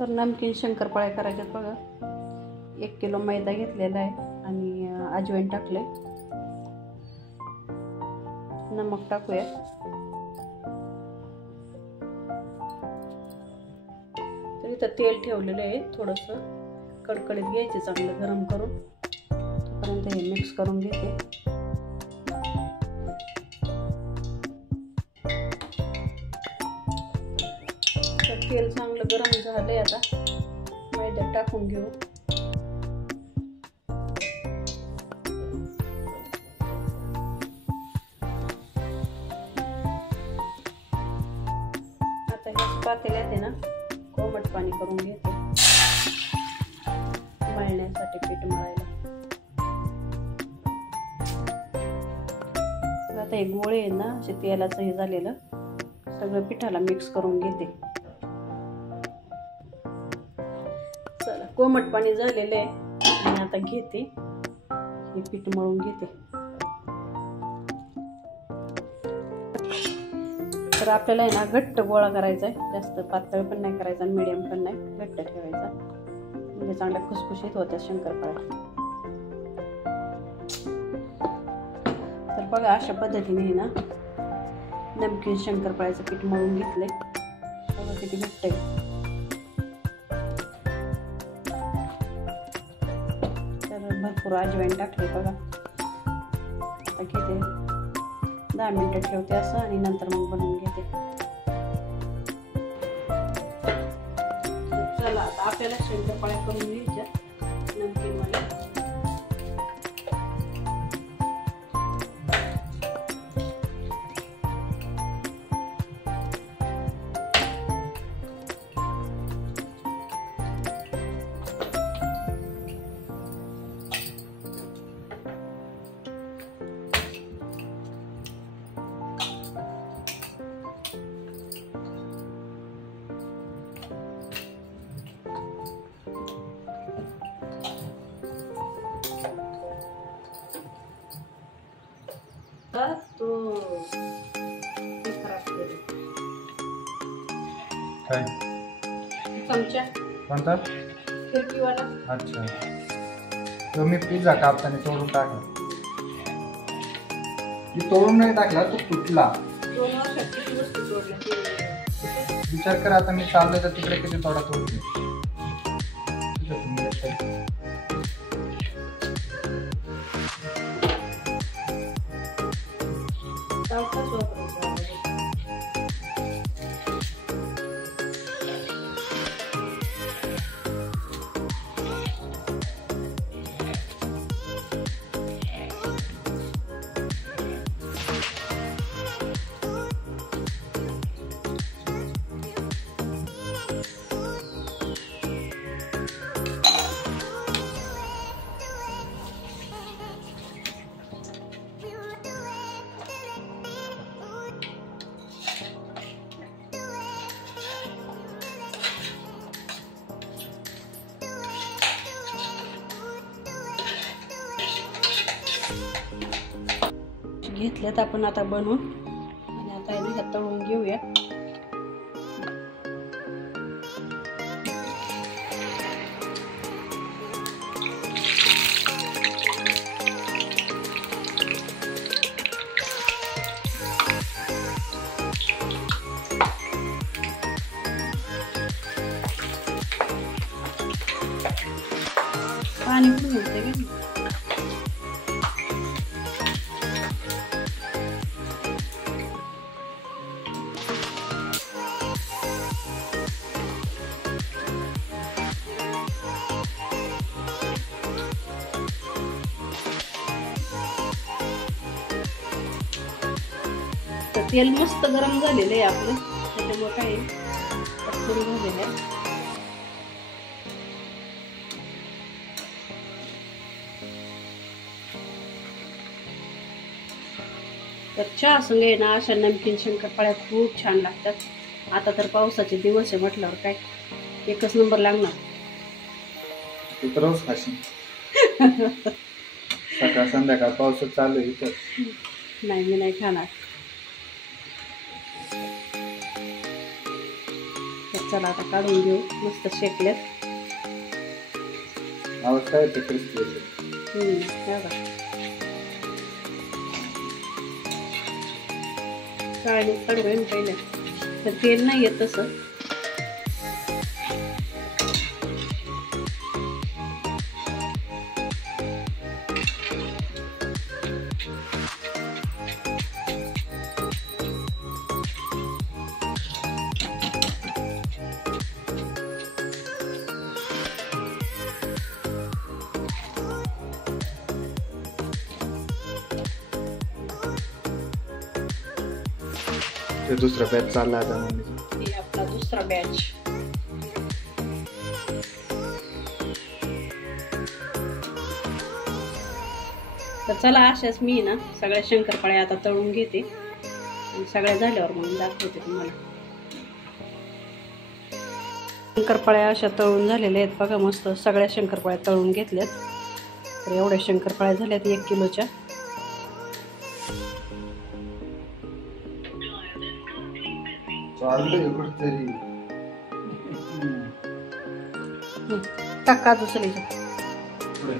तर नमकीन शंकरपाळ्या करायच्यात बघा. 1 किलो मैदा घेतलेला आहे आणि अजवाईन टाकले. नमक टाकूया. तर इथं तेल ठेवलेलं आहे. थोडंसं कडकडीत घ्यायचे, चांगलं गरम करून. तोपर्यंत हे मिक्स करून घेते. तेल चांगलं गरम झालंय. आता मैदा टाकून घेऊ. आता ह्या पातेल्यात आहे ना कोमट पाणी करून घेते मळण्यासाठी, पीठ मळायला. आता हे गोळे आहे ना असे तेलाचं हे झालेलं सगळं पिठाला मिक्स करून घेते. चला, कोमट पाणी झालेलं आहे आणि आता घेते हे पीठ मळून घेते. तर आपल्याला आहे ना घट्ट गोळा करायचा आहे. जास्त पातळ पण नाही करायचा आणि मीडियम पण नाही, घट्ट ठेवायचा म्हणजे चांगल्या खुसखुशीत होत्या शंकरपाळ्या. तर बघा, अशा पद्धतीने ना नमकीन शंकरपाळ्याचं पीठ मळून घेतलंय. बघा किती घट्ट आहे. तर भरपूर अजवाईन टाकले बघा. आता घेते 10 मिनिटं ठेवते असं आणि नंतर मग बनवून घेते. चला, आता आपल्याला शंकरपाळ्या करून घ्यायच्या नमकीन मध्ये. तो खराब केले काय चमचा कोणता खिडकीवाला. अच्छा, तो मी पिझ्झा कापताना तोडून टाकला. ती तोडून नाही टाकला, तो तुटला. 2 वर्षात किती वस्तू तोडल्या. विचार कर, आता मी चाललोय तर तिकडे किती तोडा तोडते. घेतल्यात आपण आता बनवून आणि आता ह्याला तळून घेऊया. पाणी पण होते का. तेल मस्त गरम झालेलं आहे आपलं, त्याच्यामुळे काय पटकन झालेलं आहे. तर चहा संग आहे ना अशा नमकीन शंकरपाळ्या खूप छान लागतात. आता तर पावसाचे दिवस आहे म्हटल्यावर काय एकच नंबर लागणार. रोज खाशील सकाळ संध्याकाळ पावसात चालू आहे तर. नाही, मी नाही खाणार. चला आता काढून घेऊ. मस्त शेकल्यात. आवाज काय ते क्रिस्पी हे बघा. काढून पहिलं तर तेल नाही येत तसं. ते दुसरा बॅच चालला आता मम्मीचा. हे आपला दुसरा बॅच. तर चला अशाच मी ना सगळ्या शंकरपाळ्या आता तळून घेते आणि सगळ्या झाल्यावर मग दाखवते तुम्हाला. शंकरपाळ्या अशा तळून झालेल्या आहेत बघा. मस्त सगळ्या शंकरपाळ्या तळून घेतल्यात. तर एवढ्या शंकरपाळ्या झाल्यात 1 किलोच्या. चाललंय कुठतरी. टाका दुसरी. पुढे